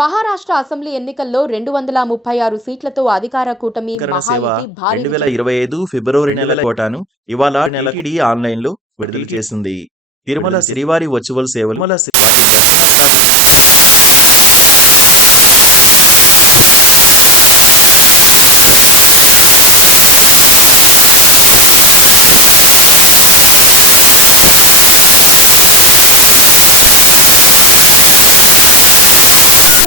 Maharashtra assembly ఎన్నికల్లో 236 సీట్లతో అధికార కూటమి మహాయుతి భారీ 2025 ఫిబ్రవరి నెల కోటాను ఇవాళ టీటీడీ ఆన్లైన్ లో విడుదల చేసింది. తిరుమల శ్రీవారి వర్చువల్ సేవలు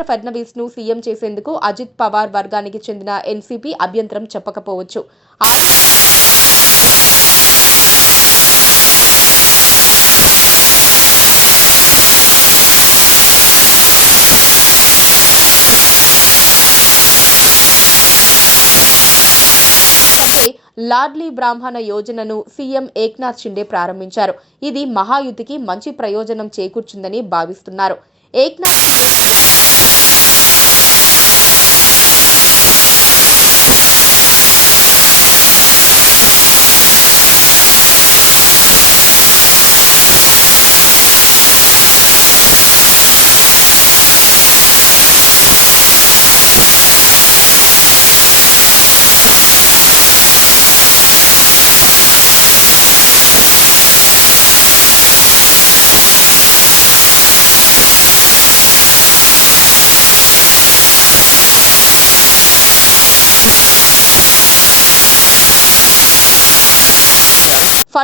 ఫడ్నవీస్ ను సీఎం చేసేందుకు అజిత్ పవార్ వర్గానికి చెందిన ఎన్సీపీ అభ్యంతరం చెప్పకపోవచ్చు. లాడ్లీ బ్రాహ్మణ యోజనను సీఎం ఏక్నాథ్ షిండే ప్రారంభించారు. ఇది మహాయుతికి మంచి ప్రయోజనం చేకూర్చుందని భావిస్తున్నారు. ఏక్నాథ్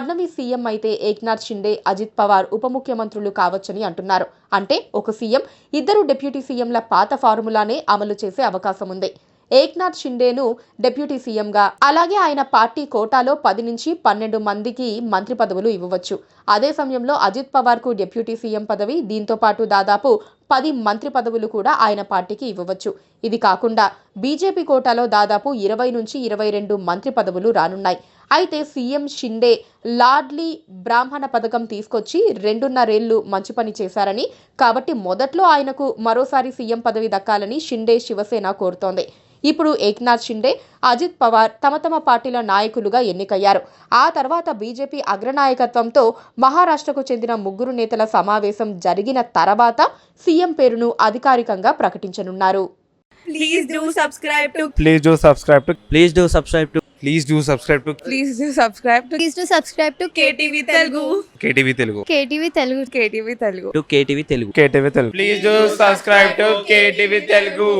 ఫడ్నవీస్ సీఎం అయితే ఏక్నాథ్ షిండే, అజిత్ పవార్ ఉప ముఖ్యమంత్రులు కావచ్చని అంటున్నారు. అంటే ఒక సీఎం, ఇద్దరు డిప్యూటీ సీఎంల పాత ఫార్ములానే అమలు చేసే అవకాశం ఉంది. ఏక్నాథ్ షిండేను డిప్యూటీ సీఎంగా, అలాగే ఆయన పార్టీ కోటాలో 10 నుంచి 12 మందికి మంత్రి పదవులు ఇవ్వవచ్చు. అదే సమయంలో అజిత్ పవార్ కు డిప్యూటీ సీఎం పదవి, దీంతో పాటు దాదాపు 10 మంత్రి పదవులు కూడా ఆయన పార్టీకి ఇవ్వవచ్చు. ఇది కాకుండా బీజేపీ కోటాలో దాదాపు 20 నుంచి 22 మంత్రి పదవులు రానున్నాయి. అయితే సీఎం షిండే లాడ్లీ బ్రాహ్మణ పథకం తీసుకొచ్చి 2.5 ఏళ్లు మంచి పని చేశారని, కాబట్టి మొదట్లో ఆయనకు మరోసారి సీఎం పదవి దక్కాలని షిండే శివసేన కోరుతోంది. ఇప్పుడు ఏక్నాథ్ షిండే, అజిత్ పవార్ తమ తమ పార్టీల నాయకులుగా ఎన్నికయ్యారు. ఆ తర్వాత బీజేపీ అగ్రనాయకత్వంతో మహారాష్ట్రకు చెందిన 3 నేతల సమావేశం జరిగిన తర్వాత సీఎం పేరును అధికారికంగా ప్రకటించనున్నారు. Please do subscribe to Please do subscribe to Please do subscribe to Please do subscribe to Please do subscribe to Please do subscribe to KTV Telugu. KTV Telugu. KTV Telugu. KTV Telugu. KTV Telugu. KTV Telugu. Please do subscribe to KTV Telugu.